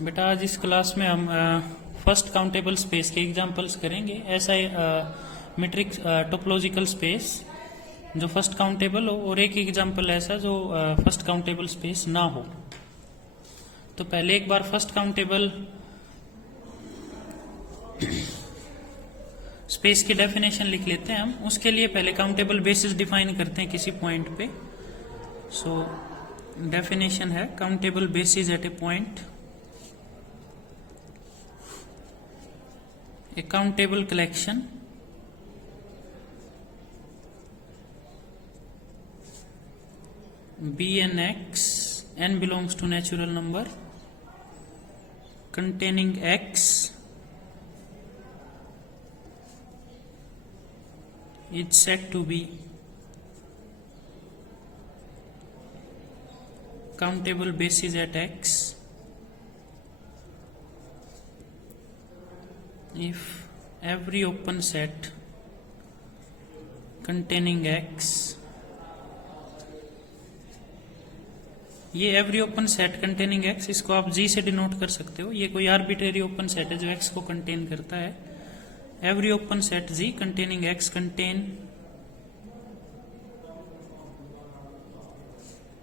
बेटा आज इस क्लास में हम फर्स्ट काउंटेबल स्पेस के एग्जांपल्स करेंगे। ऐसा मीट्रिक टोपोलॉजिकल स्पेस जो फर्स्ट काउंटेबल हो और एक एग्जांपल ऐसा जो फर्स्ट काउंटेबल स्पेस ना हो। तो पहले एक बार फर्स्ट काउंटेबल स्पेस की डेफिनेशन लिख लेते हैं हम। उसके लिए पहले काउंटेबल बेसिस डिफाइन करते हैं किसी पॉइंट पे। सो डेफिनेशन है countable basis at a point, a countable collection b n x, n belongs to natural number, containing x is said to be countable basis at x if every open set containing x, ये every open set containing x, इसको आप g से denote कर सकते हो। ये कोई arbitrary open set है जो x को कंटेन करता है। Every open set g containing x contain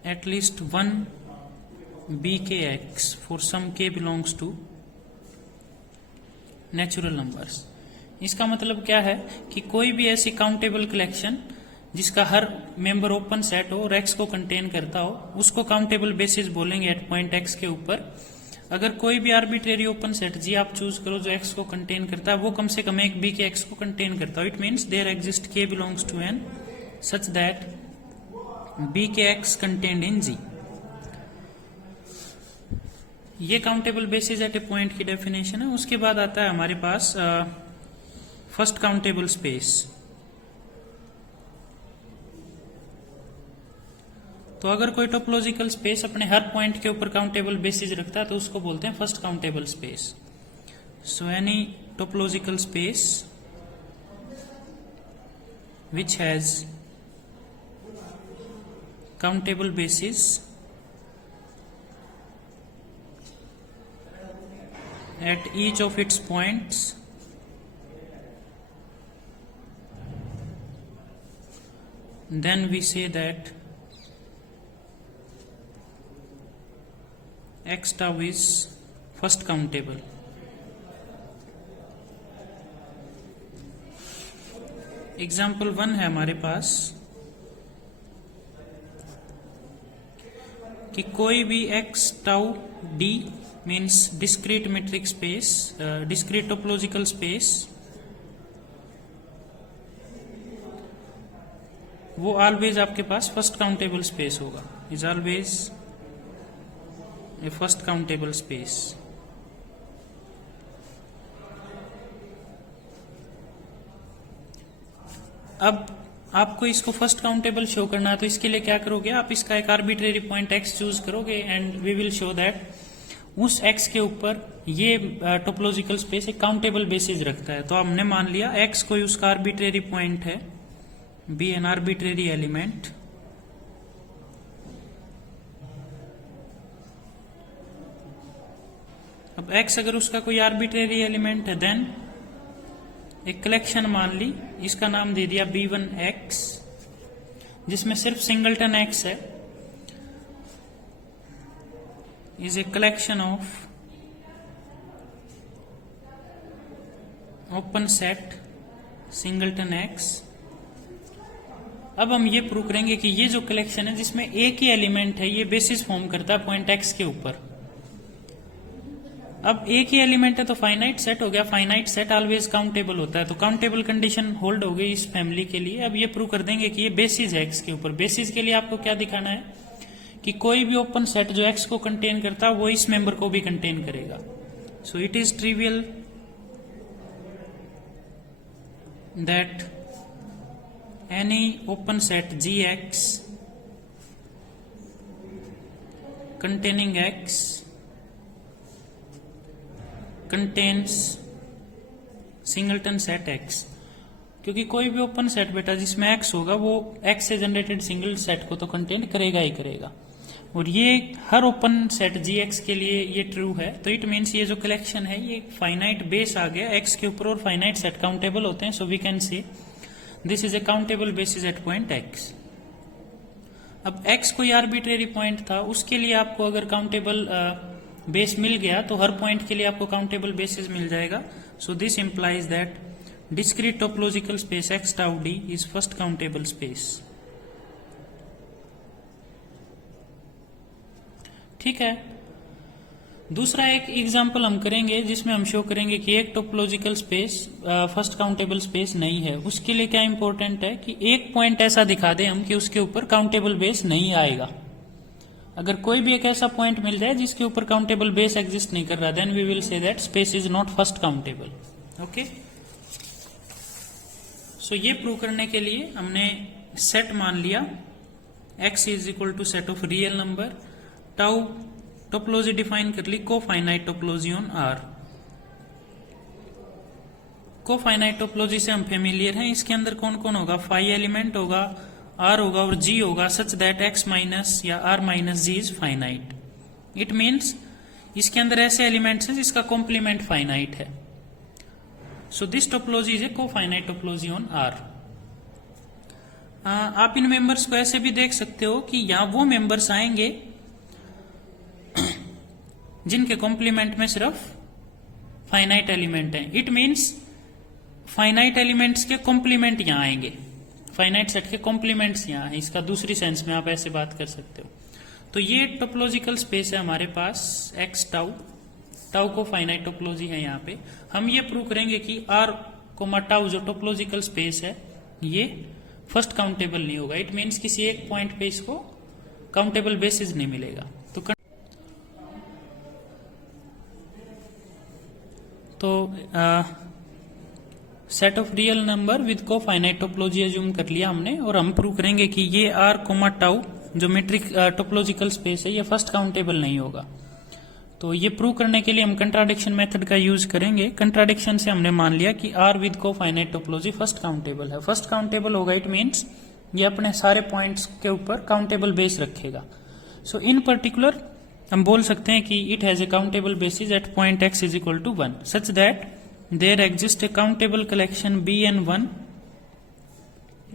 at least one bkx for some k belongs to natural numbers. इसका मतलब क्या है कि कोई भी ऐसी काउंटेबल कलेक्शन जिसका हर मेंबर ओपन सेट हो और एक्स को कंटेन करता हो, उसको काउंटेबल बेसिस बोलेंगे एट पॉइंट एक्स के ऊपर। अगर कोई भी आर्बिट्रेरी ओपन सेट जी आप चूज करो जो एक्स को कंटेन करता है, वो कम से कम एक बी के एक्स को कंटेन करता हो। It means there exist K belongs to N such that B K X contained in G. ये countable basis at a point की डेफिनेशन है। उसके बाद आता है हमारे पास फर्स्ट काउंटेबल स्पेस। तो अगर कोई टोपोलॉजिकल स्पेस अपने हर पॉइंट के ऊपर काउंटेबल बेसिस रखता है तो उसको बोलते हैं first countable space. So any topological space which has countable basis at each of its points then we say that x tau is first countable। Example 1 है हमारे पास कि कोई भी x tau d means discrete metric space, discrete topological space, वो always आपके पास first countable space होगा। Is always a first countable space. अब आपको इसको फर्स्ट काउंटेबल शो करना है तो इसके लिए क्या करोगे, आप इसका एक आर्बिट्रेरी पॉइंट एक्स चूज करोगे and we will show that उस x के ऊपर ये टोपोलॉजिकल स्पेस एक काउंटेबल बेसिस रखता है। तो हमने मान लिया x कोई उसका आर्बिट्रेरी पॉइंट है, बी एन आर्बिट्रेरी एलिमेंट, अब x अगर उसका कोई आर्बिट्रेरी एलिमेंट है देन एक कलेक्शन मान ली, इसका नाम दे दिया b1x जिसमें सिर्फ सिंगलटन x है, is a collection of open set singleton x। अब हम ये प्रूव करेंगे कि ये जो कलेक्शन है जिसमें एक ही एलिमेंट है ये बेसिस फॉर्म करता है पॉइंट x के ऊपर। अब एक ही एलिमेंट है तो फाइनाइट सेट हो गया। फाइनाइट सेट ऑलवेज काउंटेबल होता है, तो काउंटेबल कंडीशन होल्ड हो गई इस फैमिली के लिए। अब ये प्रूव कर देंगे कि ये बेसिस है x के ऊपर। बेसिस के लिए आपको क्या दिखाना है कि कोई भी ओपन सेट जो x को कंटेन करता है वो इस मेंबर को भी कंटेन करेगा। So it is trivial that any open set gx containing x contains singleton set x, क्योंकि कोई भी ओपन सेट बेटा जिसमें x होगा वो x से जनरेटेड सिंगल सेट को तो कंटेन करेगा ही करेगा। और ये हर ओपन सेट जी एक्स के लिए ये ट्रू है, तो इट मीन्स ये जो कलेक्शन है ये फाइनाइट बेस आ गया एक्स के ऊपर और फाइनाइट सेट काउंटेबल होते हैं, so we can say this is a countable basis at point X. अब एक्स कोई आर्बिट्रेरी पॉइंट था, उसके लिए आपको अगर काउंटेबल बेस मिल गया तो हर पॉइंट के लिए आपको काउंटेबल बेसिस मिल जाएगा। So this implies that discrete topological space x tau D is first countable space. ठीक है, दूसरा एक एग्जांपल हम करेंगे जिसमें हम शो करेंगे कि एक topological space first countable space नहीं है। उसके लिए क्या इंपॉर्टेंट है कि एक पॉइंट ऐसा दिखा दें हम कि उसके ऊपर काउंटेबल बेस नहीं आएगा। अगर कोई भी एक ऐसा पॉइंट मिल जाए जिसके ऊपर काउंटेबल बेस एग्जिस्ट नहीं कर रहा, then we will say that space is not first countable. Okay, so ये प्रूव करने के लिए हमने सेट मान लिया x is equal to set of real number, tau topology define कर ली cofinite topology on R. Cofinite topology से हम फेमिलियर हैं, इसके अंदर कौन कौन होगा, फाई एलिमेंट होगा, आर होगा और जी होगा, सच दैट एक्स माइनस या R minus G is finite. It means इसके अंदर ऐसे एलिमेंट्स हैं जिसका कॉम्प्लीमेंट फाइनाइट है। So this topology is a cofinite topology on R. आप इन मेंबर्स को ऐसे भी देख सकते हो कि यहां वो मेंबर्स आएंगे जिनके कॉम्प्लीमेंट में सिर्फ फाइनाइट एलिमेंट है। इट मीन्स फाइनाइट एलिमेंट्स के कॉम्प्लीमेंट यहां आएंगे, फाइनाइट सेट के कॉम्प्लीमेंट्स यहां है। इसका दूसरी सेंस में आप ऐसे बात कर सकते हो। तो ये टोपोलॉजिकल स्पेस है हमारे पास एक्स टाउ, टाउ को फाइनाइट टोपोलॉजी है यहाँ पे। हम ये प्रूव करेंगे कि आर कोमा टाउ जो टोपोलॉजिकल स्पेस है ये फर्स्ट काउंटेबल नहीं होगा। इट मीन्स किसी एक पॉइंट पे इसको काउंटेबल बेसिस नहीं मिलेगा। तो set of real number with को फाइनाइट टोपोलॉजी एज्यूम कर लिया हमने, और हम प्रूव करेंगे कि ये आर कोमा टाउ जो मेट्रिक टोपोलॉजिकल स्पेस है ये फर्स्ट काउंटेबल नहीं होगा। तो ये प्रूव करने के लिए हम कंट्राडिक्शन मेथड का यूज करेंगे। कंट्राडिक्शन से हमने मान लिया कि आर विद को फाइनाइट टोपोलॉजी फर्स्ट काउंटेबल है। फर्स्ट काउंटेबल होगा इट मीन्स ये अपने सारे पॉइंट्स के ऊपर काउंटेबल बेस रखेगा। सो इन पर्टिकुलर हम बोल सकते हैं कि it has a countable basis at point X is equal to 1 such that there exist a countable collection Bn1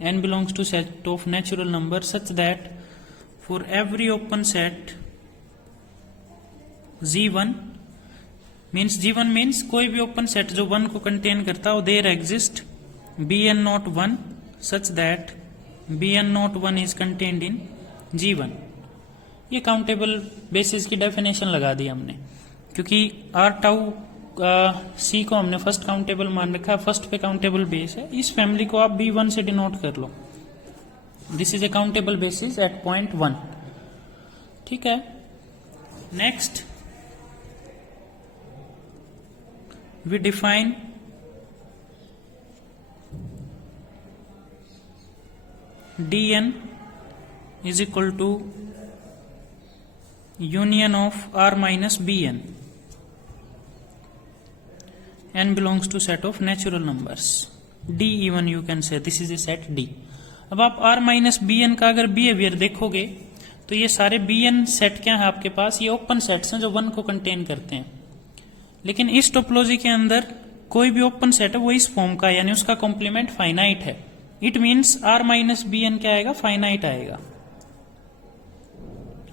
n belongs to set of natural numbers such that for every open set G1 means कोई भी open set जो 1 को contain करता हो, there exist Bn01 such that Bn01 is contained in G1। ये countable basis की definition लगा दी हमने, क्योंकि आर टाउ सी को हमने फर्स्ट काउंटेबल मान रखा है, फर्स्ट पे काउंटेबल बेस है। इस फैमिली को आप B1 से डिनोट कर लो। This is a countable basis at point 1। ठीक है, next we define Dn is equal to union of R minus Bn. N belongs to set of natural numbers. D even you can say this is a set D. अब आप R minus Bn का अगर behaviour देखोगे तो ये सारे Bn set क्या है आपके पास, ये ओपन सेट्स हैं जो 1 को कंटेन करते हैं। लेकिन इस टोपोलॉजी के अंदर कोई भी ओपन सेट है वो इस फॉर्म का, यानी उसका कॉम्प्लीमेंट फाइनाइट है। It means R minus Bn क्या आएगा, फाइनाइट आएगा।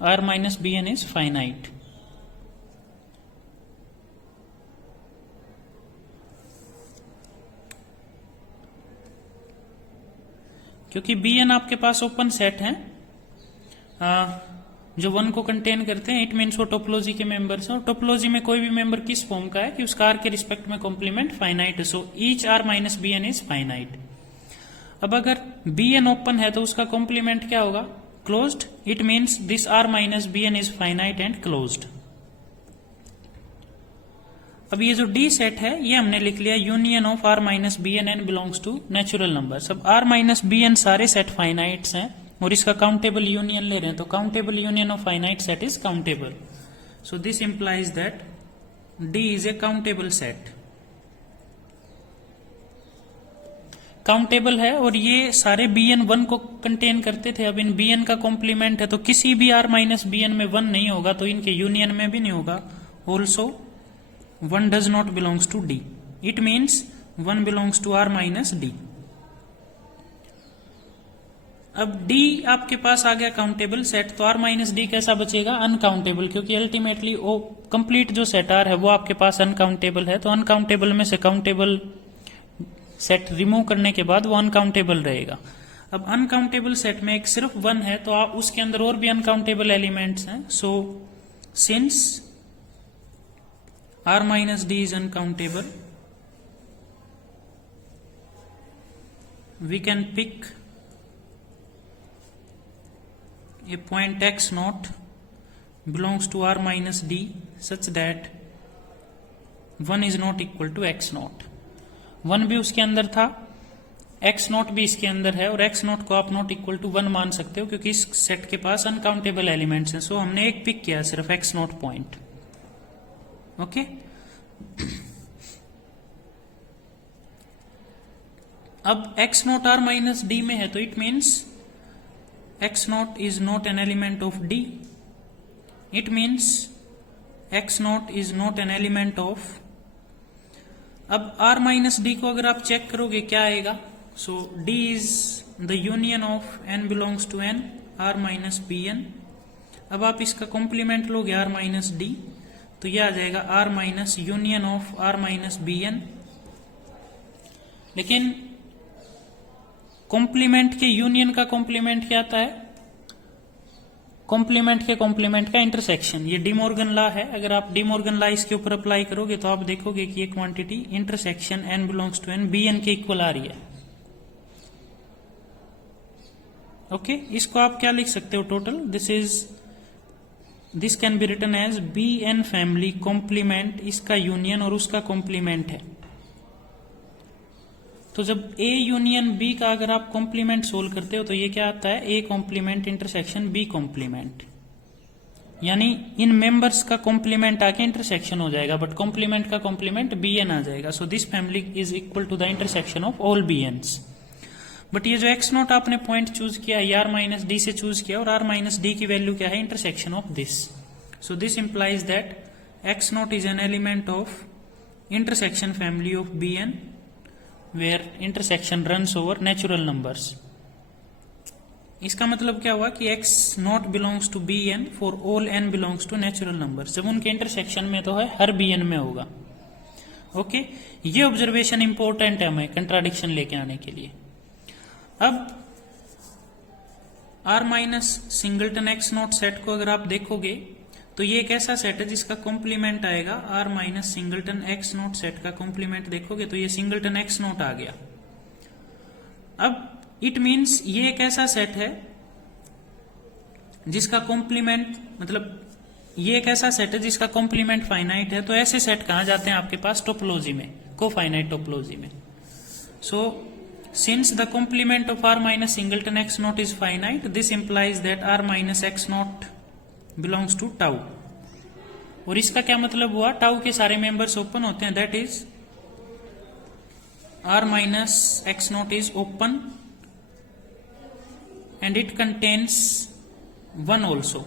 R minus Bn is finite. क्योंकि Bn आपके पास ओपन सेट है जो 1 को कंटेन करते हैं, इट मीन्स वो टोपोलॉजी के मेंबर्स हैं, और टोपोलॉजी में कोई भी मेंबर किस फॉर्म का है कि उसका R के रिस्पेक्ट में कॉम्प्लीमेंट फाइनाइट है। So each R minus Bn is finite. अब अगर Bn ओपन है तो उसका कॉम्प्लीमेंट क्या होगा, closed. It means this R minus Bn is finite and closed. अब ये जो D सेट है ये हमने लिख लिया union of R minus Bn n belongs to natural numbers। अब R minus Bn सारे सेट फाइनाइट्स हैं और इसका काउंटेबल यूनियन ले रहे हैं, तो countable union of finite set is countable. So this implies that D is a countable set. Countable है और ये सारे bn 1 को कंटेन करते थे। अब इन bn का कॉम्प्लीमेंट है तो किसी भी r माइनस bn में 1 नहीं होगा, तो इनके यूनियन में भी नहीं होगा। Also 1 does not belongs to d, it means 1 belongs to r minus d। अब d आपके पास आ गया काउंटेबल सेट, तो r माइनस d कैसा बचेगा? अनकाउंटेबल, क्योंकि अल्टीमेटली वो कंप्लीट जो सेट r है वो आपके पास अनकाउंटेबल है। तो अनकाउंटेबल में से काउंटेबल सेट रिमूव करने के बाद वो अनकाउंटेबल रहेगा। अब अनकाउंटेबल सेट में एक सिर्फ 1 है, तो आप उसके अंदर और भी अनकाउंटेबल एलिमेंट्स हैं। So since r minus d is uncountable, we can pick a point x naught belongs to r minus d such that 1 is not equal to x naught। 1 भी उसके अंदर था, x naught भी इसके अंदर है, और x naught को आप नॉट इक्वल टू 1 मान सकते हो क्योंकि इस सेट के पास अनकाउंटेबल एलिमेंट्स हैं। सो हमने एक पिक किया सिर्फ x naught पॉइंट। ओके, अब x naught r minus d में है, तो it means x naught is not an element of d, it means x naught is not an element of। अब r माइनस d को अगर आप check करोगे क्या आएगा? सो d is the union of n belongs to n r minus bn। अब आप इसका कॉम्प्लीमेंट लोगे r माइनस d, तो यह आ जाएगा r minus union of r minus bn। लेकिन कॉम्प्लीमेंट के यूनियन का कॉम्प्लीमेंट क्या आता है? कॉम्प्लीमेंट के कॉम्प्लीमेंट का इंटरसेक्शन। ये डिमॉर्गन लॉ है। अगर आप डिमॉर्गन लॉ इसके ऊपर अप्लाई करोगे तो आप देखोगे कि ये quantity intersection n belongs to n bn के इक्वल आ रही है। ओके, इसको आप क्या लिख सकते हो? Total this can be written as bn family complement, इसका यूनियन और उसका कॉम्प्लीमेंट है। तो जब A यूनियन B का अगर आप कॉम्प्लीमेंट सोल्व करते हो तो ये क्या आता है? A complement intersection B complement, यानी इन मेंबर्स का कॉम्प्लीमेंट आके इंटरसेक्शन हो जाएगा, बट कॉम्प्लीमेंट का कॉम्प्लीमेंट Bn आ जाएगा। So this family is equal to the intersection of all Bns। But ये जो x नॉट आपने पॉइंट चूज किया, r माइनस d से चूज किया, और r माइनस d की वैल्यू क्या है? Intersection of this. So this implies that x not is an element of intersection family of Bn where intersection runs over natural numbers। इसका मतलब क्या हुआ कि x not belongs to bn for all n belongs to natural numbers. जब उनके intersection में तो है, हर bn में होगा। ओके, ये ऑब्जर्वेशन इंपॉर्टेंट है हमें कंट्राडिक्शन लेके आने के लिए। अब r minus singleton x not set को अगर आप देखोगे तो ये एक ऐसा सेट है जिसका कॉम्प्लीमेंट आएगा r minus singleton x not set का कॉम्प्लीमेंट देखोगे तो ये सिंगलटन x नॉट आ गया। अब इट मीन्स ये एक ऐसा सेट है जिसका कॉम्प्लीमेंट, मतलब ये एक ऐसा सेट है जिसका कॉम्प्लीमेंट फाइनाइट है। तो ऐसे सेट कहाँ जाते हैं आपके पास? टोपोलॉजी में, कोफाइनाइट टोपोलॉजी में। So since the complement of r minus singleton x not is finite, this implies that r minus x not belongs to tau. और इसका क्या मतलब हुआ? टाउ के सारे मेंबर्स ओपन होते हैं, that is r minus x not is open and it contains 1 also.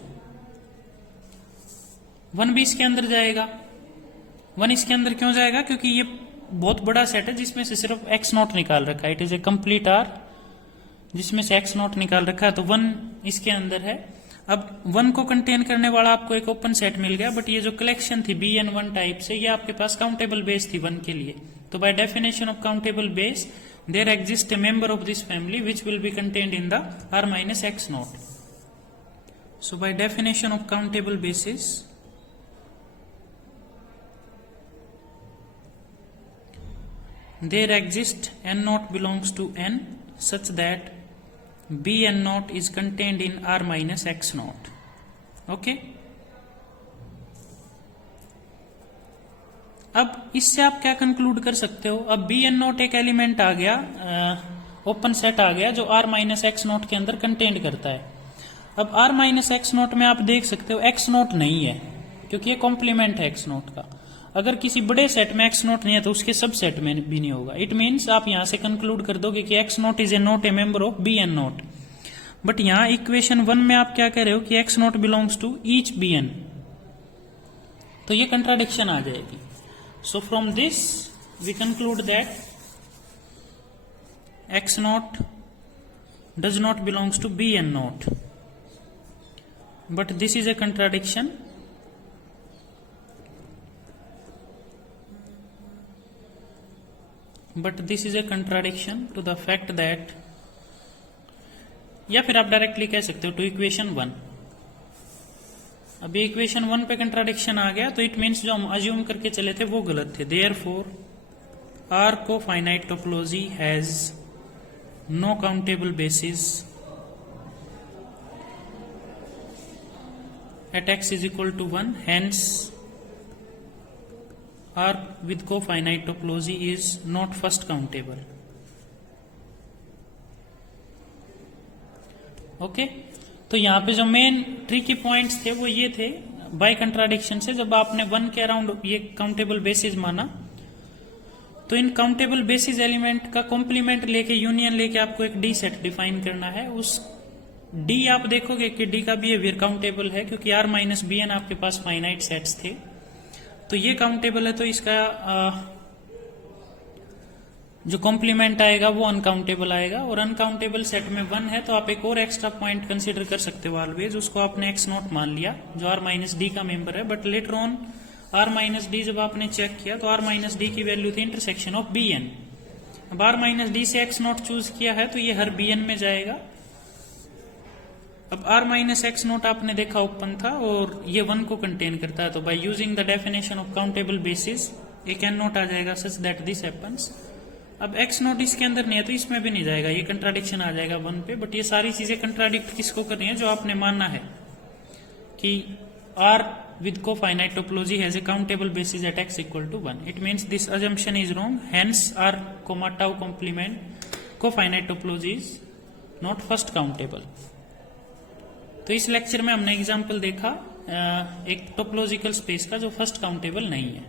1 भी इसके अंदर जाएगा। 1 इसके अंदर क्यों जाएगा? क्योंकि ये बहुत बड़ा सेट है जिसमें से सिर्फ x नॉट निकाल रखा है। It is a complete r जिसमें से x नॉट निकाल रखा है, तो 1 इसके अंदर है। अब 1 को कंटेन करने वाला आपको एक ओपन सेट मिल गया, बट ये जो कलेक्शन थी bn1 टाइप से, ये आपके पास काउंटेबल बेस थी 1 के लिए। तो by definition of countable base there exist a member of this family which will be contained in the r minus x not. So by definition of countable basis there exist n not belongs to n such that bn naught is contained in r minus x naught। Okay, अब इससे आप क्या conclude कर सकते हो? अब bn not एक element आ गया, ओपन सेट आ गया जो r माइनस x नॉट के अंदर कंटेंड करता है। अब r माइनस x नॉट में आप देख सकते हो x नॉट नहीं है क्योंकि ये कॉम्प्लीमेंट है x नॉट का। अगर किसी बड़े सेट में एक्स नॉट नहीं है तो उसके सब सेट में भी नहीं होगा। इट मीन्स आप यहां से कंक्लूड कर दोगे कि x not is a not a member of B n not. But यहां इक्वेशन 1 में आप क्या कह रहे हो कि x not belongs to each B n, तो ये कंट्राडिक्शन आ जाएगी। So from this we conclude that x not does not belongs to B n not, but this is a contradiction to the fact that, या फिर आप directly कह सकते हो टू इक्वेशन 1। अभी इक्वेशन 1 पे कंट्राडिक्शन आ गया तो इट मीन्स जो हम अज्यूम करके चले थे वो गलत थे। Therefore R cofinite topology has no countable basis at x is equal to 1, hence R with cofinite topology is not first countable. Okay तो यहां पे जो मेन ट्रिकी पॉइंट्स थे वो ये थे बाय कंट्राडिक्शन से। जब आपने 1 के अराउंड ये काउंटेबल बेसिस माना तो इन काउंटेबल बेसिस एलिमेंट का कॉम्प्लीमेंट लेके यूनियन लेके आपको एक डी सेट डिफाइन करना है। उस डी आप देखोगे कि डी का बिहेवियर काउंटेबल है क्योंकि आर माइनस बी एन आपके पास फाइनाइट सेट्स थे, तो ये काउंटेबल है। तो इसका जो कॉम्प्लीमेंट आएगा वो अनकाउंटेबल आएगा, और अनकाउंटेबल सेट में 1 है तो आप एक और एक्स्ट्रा पॉइंट कंसीडर कर सकते हो ऑलवेज। उसको आपने एक्स नॉट मान लिया जो आर माइनस डी का मेंबर है, but later on R minus D जब आपने चेक किया तो आर माइनस डी की वैल्यू थी इंटरसेक्शन ऑफ बी एन। अब आर माइनस डी से एक्स नॉट चूज किया है तो ये हर बी एन में जाएगा। अब r माइनस एक्स नोट आपने देखा ओपन था और ये 1 को कंटेन करता है, तो by using the definition of countable basis A can not आ जाएगा सच दैट दिस हैपेंस। अब एक्स नोट इसके अंदर नहीं है तो इसमें भी नहीं जाएगा, ये कंट्राडिक्शन आ जाएगा 1 पे। बट ये सारी चीजें कंट्राडिक्ट किसको कर रही है? जो आपने माना है कि r with cofinite topology has a countable basis at x equal to 1. It means this assumption is wrong. Hence r comma tau complement cofinite topology is not first countable. तो इस लेक्चर में हमने एग्जाम्पल देखा एक topological space का जो first countable नहीं है।